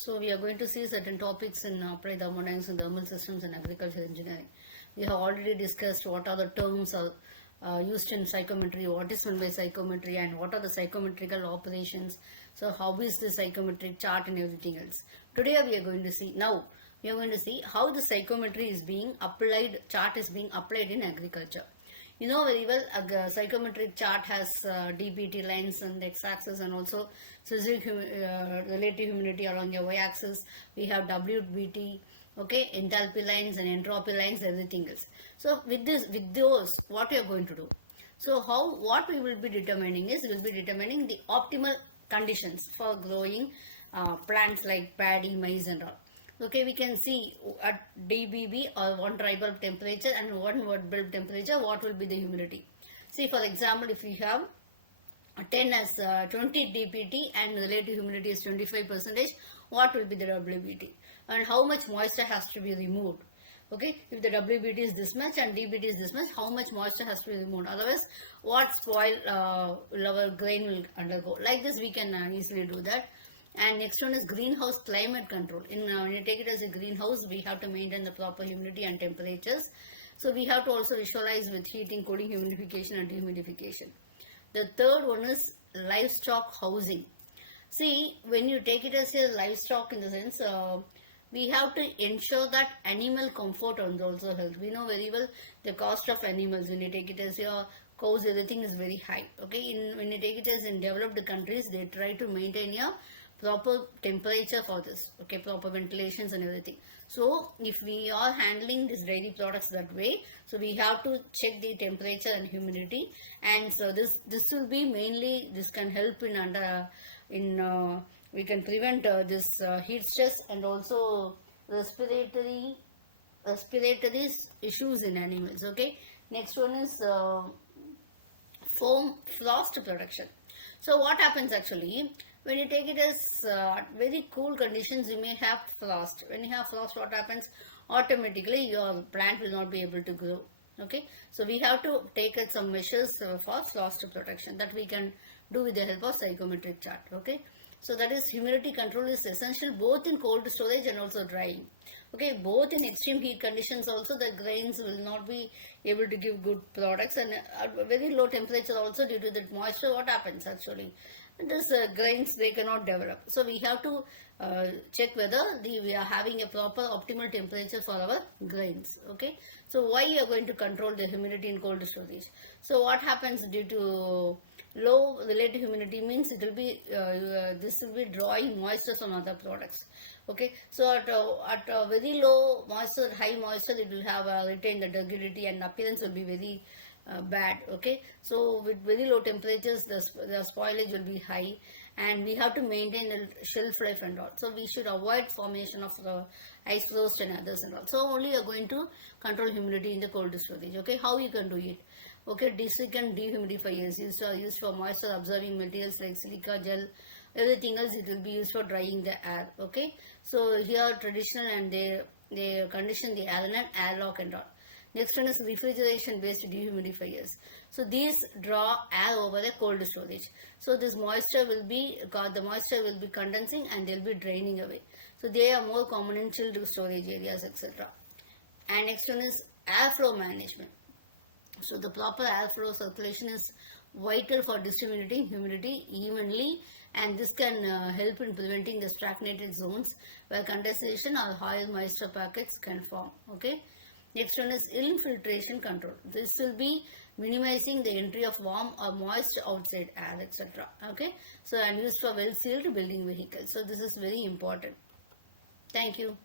So we are going to see certain topics in applied thermodynamics and thermal systems and agricultural engineering. We have already discussed what are the terms used in psychometry, what is meant by psychometry, and what are the psychometrical operations. So how is the psychometric chart and everything else. Today we are going to see how the psychometry is being applied, chart is being applied in agriculture. You know very well, a psychometric chart has dBT lines and x-axis, and also relative humidity along the y-axis. We have WBT, okay, enthalpy lines and entropy lines, everything else. So with those, what we are going to do? So what we will be determining is, we will be determining the optimal conditions for growing plants like paddy, maize and all. Okay, we can see at dBB or one dry bulb temperature and one wet bulb temperature, what will be the humidity. See, for example, if we have 10 as 20 dBT and relative humidity is 25%, what will be the WBT? And how much moisture has to be removed? Okay, if the WBT is this much and dBT is this much, how much moisture has to be removed? Otherwise, what spoil our grain will undergo? Like this, we can easily do that. And next one is greenhouse climate control. When you take it as a greenhouse, we have to maintain the proper humidity and temperatures. So we have to also visualize with heating, cooling, humidification and dehumidification. The third one is livestock housing. See, when you take it as a livestock, in the sense, we have to ensure that animal comfort and also health. We know very well the cost of animals. When you take it as your cows, everything is very high. Okay, when you take it as in developed countries, they try to maintain your proper temperature for this, okay, proper ventilations and everything. So if we are handling these dairy products that way, so we have to check the temperature and humidity, and so this will be mainly, this can help we can prevent this heat stress and also respiratory issues in animals. Okay, next one is foam frost production. So what happens actually, when you take it as very cool conditions, you may have frost. When you have frost, what happens? Automatically your plant will not be able to grow. Okay, so we have to take some measures for frost protection that we can do with the help of psychometric chart. Okay, so that is, humidity control is essential both in cold storage and also drying. Okay, both in extreme heat conditions also, the grains will not be able to give good products, and at very low temperature also, due to that moisture, what happens actually? These grains, they cannot develop. So we have to check whether we are having a proper optimal temperature for our grains. Okay, so why you are going to control the humidity in cold storage? So what happens due to low relative humidity means it will be this will be drawing moisture from other products. Okay, so at a very low moisture, high moisture, it will have retain the turbidity and appearance will be very bad. Okay, so with very low temperatures, the spoilage will be high, and we have to maintain the shelf life and all. So we should avoid formation of the ice frost and others and all. So only you are going to control humidity in the cold storage. Okay, how you can do it? Okay, desiccant dehumidifiers used for moisture absorbing materials like silica gel. Everything else, it will be used for drying the air. Okay, so here traditional, and they condition the air in an airlock and all. Next one is refrigeration based dehumidifiers. So these draw air over the cold storage. So this moisture will be condensing and they will be draining away. So they are more common in chilled storage areas, etc. And next one is airflow management. So the proper airflow circulation is vital for distributing humidity evenly, and this can help in preventing the stagnated zones where condensation or higher moisture packets can form. Okay. Next one is infiltration control. This will be minimizing the entry of warm or moist outside air, etc. Okay. So and used for well sealed building vehicles. So this is very important. Thank you.